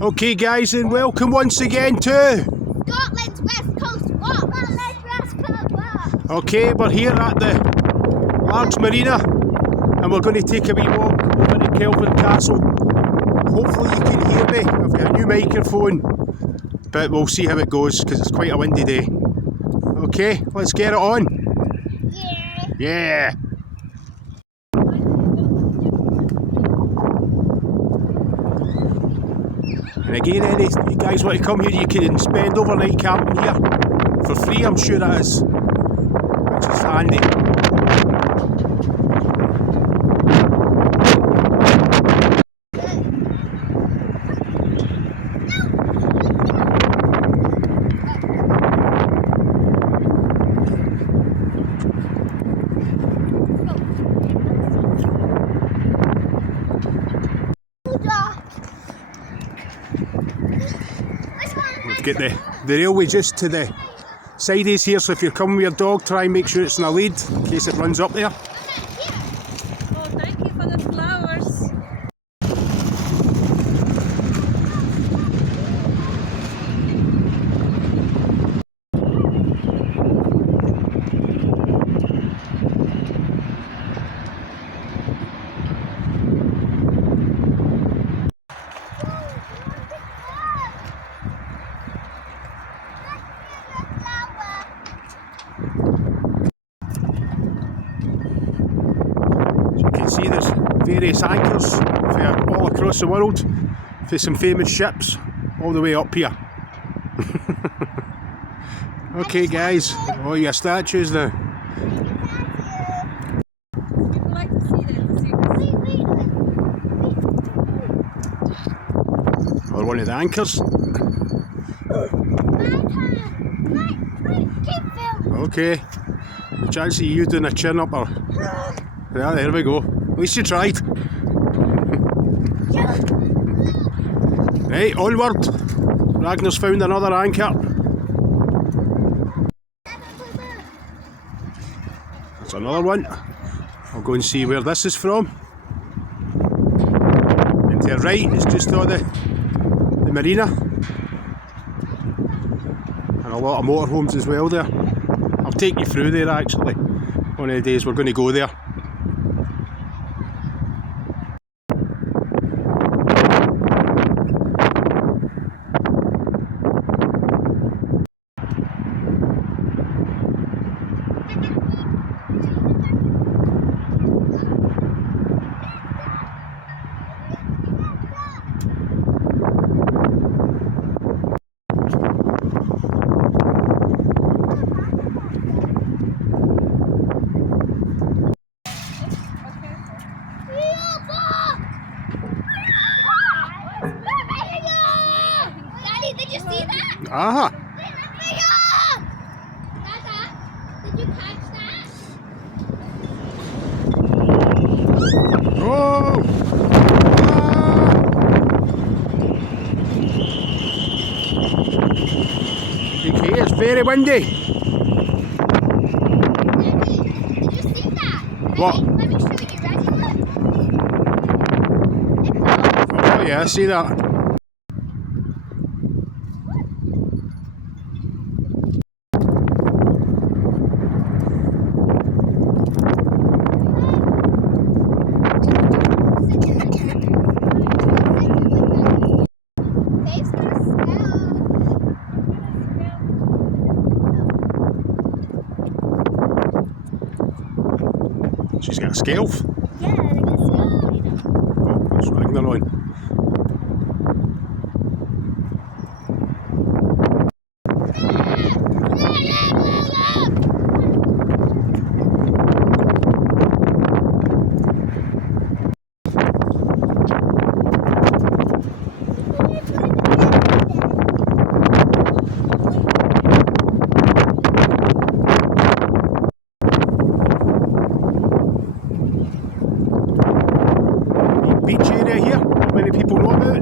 Okay guys, and welcome once again to Scotland's West Coast Walk. Okay, we're here at the Largs Marina and we're going to take a wee walk over to Kelburn Castle. Hopefully you can hear me. I've got a new microphone, but we'll see how it goes because it's quite a windy day. Okay, let's get it on. Yeah. And again, any you guys want to come here, you can spend overnight camping here for free, I'm sure it is, which is handy. We've got the railway just to the sides here, so if you're coming with your dog, try and make sure it's in a lead in case it runs up there. Oh, thank you for the flowers. See, there's various anchors all across the world for some famous ships all the way up here. Okay guys, oh, your statues now. People like to see that. Or one of the anchors. Okay, the chance of you doing a chin up or... Yeah, there we go. At least you tried. Right, onward. Ragnar's found another anchor. That's another one. I'll go and see where this is from. And to the right is just all the marina. And a lot of motorhomes as well there. I'll take you through there actually. One of the days we're going to go there. Daddy, did you see that? Aha! Dada, did you catch that? Oh! Okay, it's very windy. Daddy, did you see that? What? Let me show you. Ready? Look. Oh yeah, I see that. She's got a scalp. Yeah, I think it's Oh, that's Ragnar on. Beach area here, many people know about it.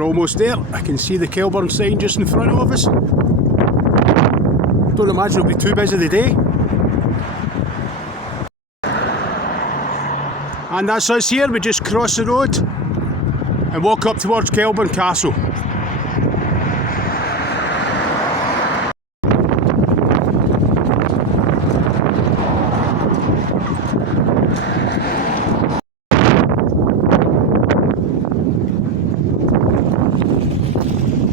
We're almost there. I can see the Kelburn sign just in front of us. Don't imagine it'll be too busy today. And that's us here. We just cross the road and walk up towards Kelburn Castle.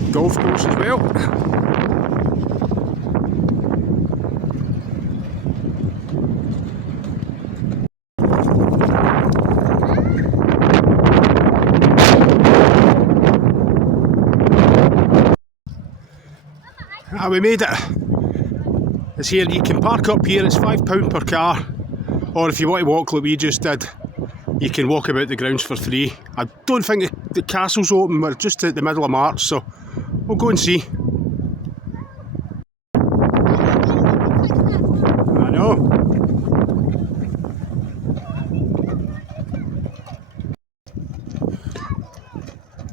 Golf course as well. Ah, we made it. It's here. You can park up here. It's £5 per car, or if you want to walk like we just did, you can walk about the grounds for free. I don't think the castle's open. We're just at the middle of March, so we'll go and see. I know.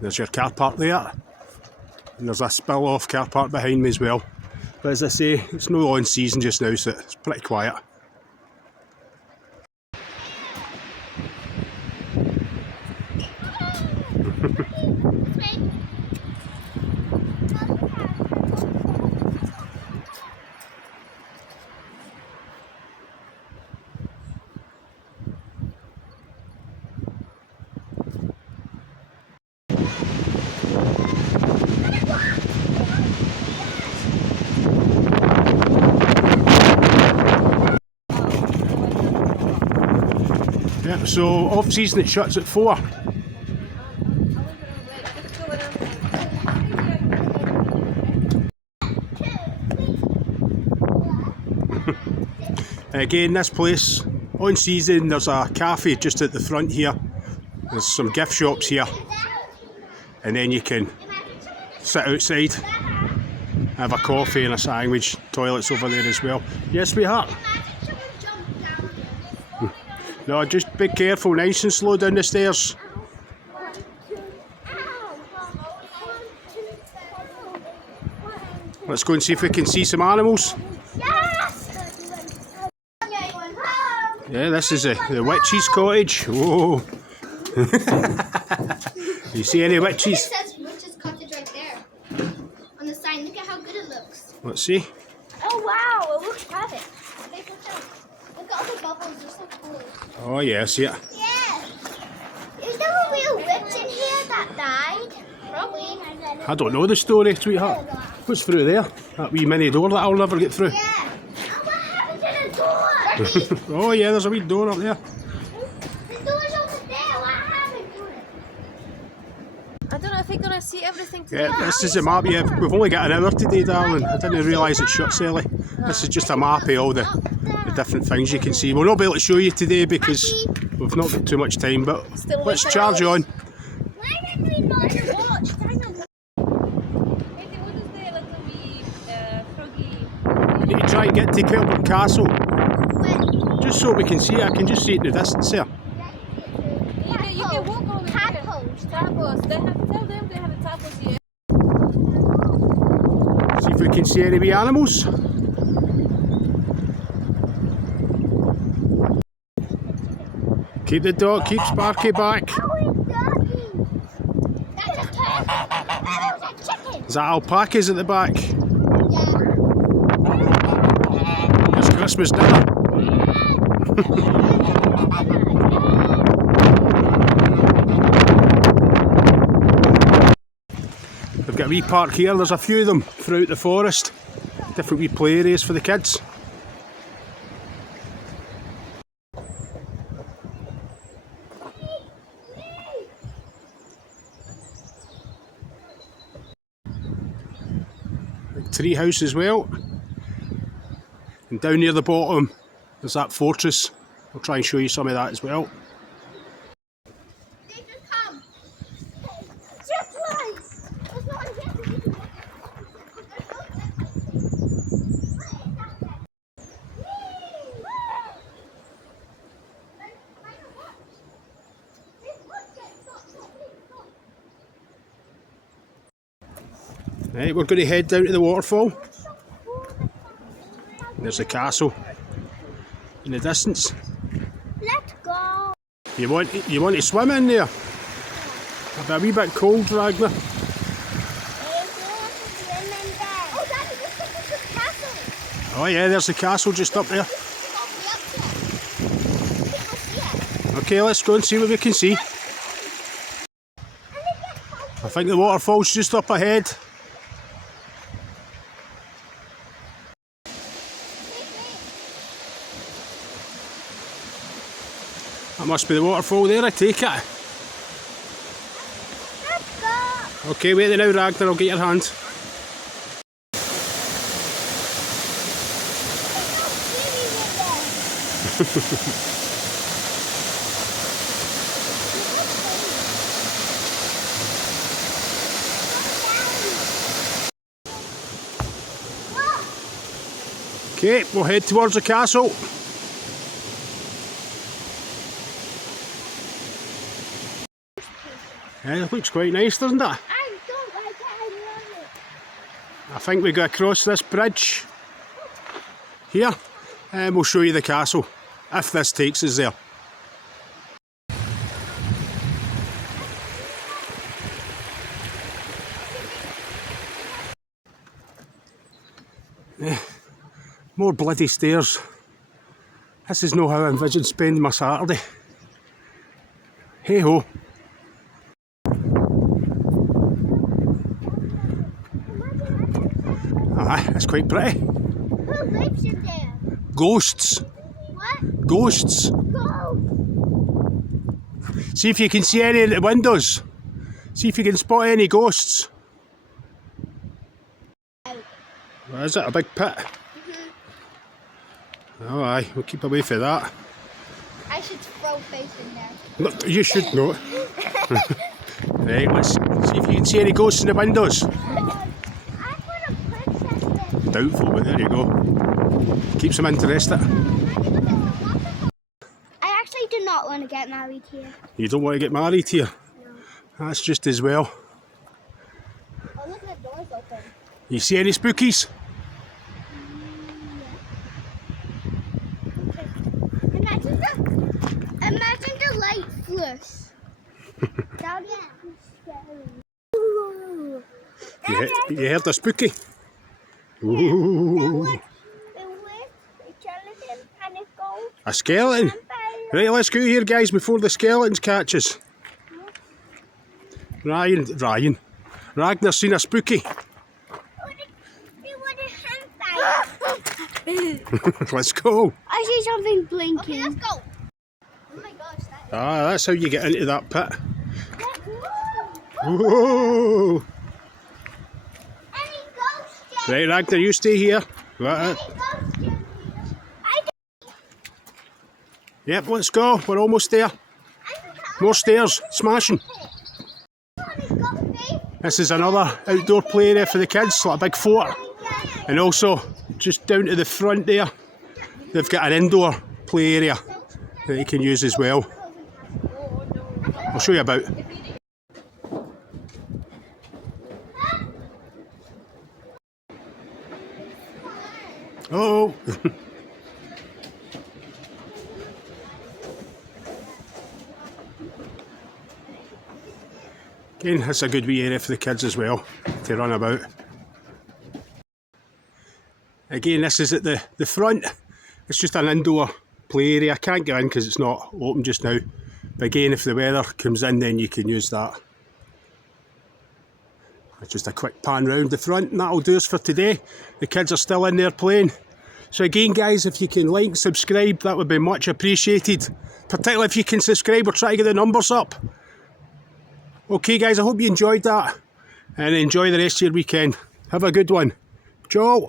There's your car park there. And there's a spill off car park behind me as well. But as I say, it's no on season just now, so it's pretty quiet. Yeah, so off season it shuts at 4. Again, this place, on season, there's a cafe just at the front here. There's some gift shops here. And then you can sit outside, have a coffee and a sandwich. Toilets over there as well. Yes, sweetheart? No, just be careful, nice and slow down the stairs. Let's go and see if we can see some animals. Yeah, this is the witch's cottage. Whoa. You see any witches? It says witch's cottage right there. On the sign, look at how good it looks. Let's see. Oh wow, it looks perfect. Look at all the bubbles, they're so cool. Oh yeah, see it. Yeah. Is there a real witch in here that died? Probably. I don't know the story, sweetheart. What's through there? That wee mini door that I'll never get through. Yeah. Oh, what happened to the door? Oh yeah, there's a wee door up there. The door's over there. What happened to it? I don't know if we're gonna see everything today. Yeah, this is a map. Yeah, we've only got an hour today, darling. I didn't realise it shuts early. This is just a map of all the different things you can see. We'll not be able to show you today because we've not got too much time, but let's charge on. Why did we not watch? Maybe what is the little wee froggy? We need to try and get to Kelburn Castle, When? just so we can see it. I can just see it in the distance there. You can walk over there. Tadpoles. Tadpoles. Tell them they have the tadpoles here. See if we can see any wee animals. Keep the dog, keep Sparky back. That's a cat. That was a chicken. Is that alpacas at the back? Yeah. It's Christmas dinner. They've got a wee park here, there's a few of them throughout the forest. Different wee play areas for the kids. Tree house as well, and down near the bottom there's that fortress. I'll try and show you some of that as well. They just come. Just once. There's no one here. Right, we're going to head down to the waterfall. There's the castle in the distance. Let's go. You want to swim in there? It'll be a wee bit cold, Ragnar. Oh, Daddy, this is the castle. Oh yeah, there's the castle just up there. Okay, let's go and see what we can see. I think the waterfall's just up ahead. That must be the waterfall there, I take it. Let's go. Okay, wait there now, Ragnar, I'll get your hand. Okay, we'll head towards the castle. Yeah, it looks quite nice, doesn't it? I don't like it, I love it. I think we go across this bridge here and we'll show you the castle, if this takes us there. Yeah, more bloody stairs. This is not how I envisioned spending my Saturday. Hey ho. Aye, it's quite pretty. Who lives in there? Ghosts. What? Ghosts. Go. See if you can see any in the windows. See if you can spot any ghosts. What is it, a big pit? Oh aye, we'll keep away from that. I should throw face in there. Look, you should not. Right, let's see if you can see any ghosts in the windows. I put a princess there. Doubtful, but there you go. Keeps them interested. I actually do not want to get married here. You don't want to get married here? No. That's just as well. Oh, look at the doors open. You see any spookies? Imagine the light flush. That would be scary. You heard the spooky? Ooh. A skeleton? Right, let's go here, guys, before the skeletons catch us. Ragnar's seen a spooky. Let's go. I see something blinking. Okay, let's go. Oh my gosh, That's how you get into that pit. Whoa. Any ghosts? Right, Ragnar, you stay here. Right. Yep, let's go. We're almost there. More stairs. Smashing. This is another outdoor play area for the kids, like a big fort. And also, just down to the front there, they've got an indoor play area that you can use as well. I'll show you about. Oh! Again, that's a good wee area for the kids as well to run about. Again, this is at the front. It's just an indoor play area. I can't go in because it's not open just now. But again, if the weather comes in, then you can use that. It's just a quick pan round the front, and that'll do us for today. The kids are still in there playing. So again, guys, if you can like, subscribe, that would be much appreciated. Particularly if you can subscribe, we're trying to get the numbers up. Okay, guys, I hope you enjoyed that. And enjoy the rest of your weekend. Have a good one. Ciao.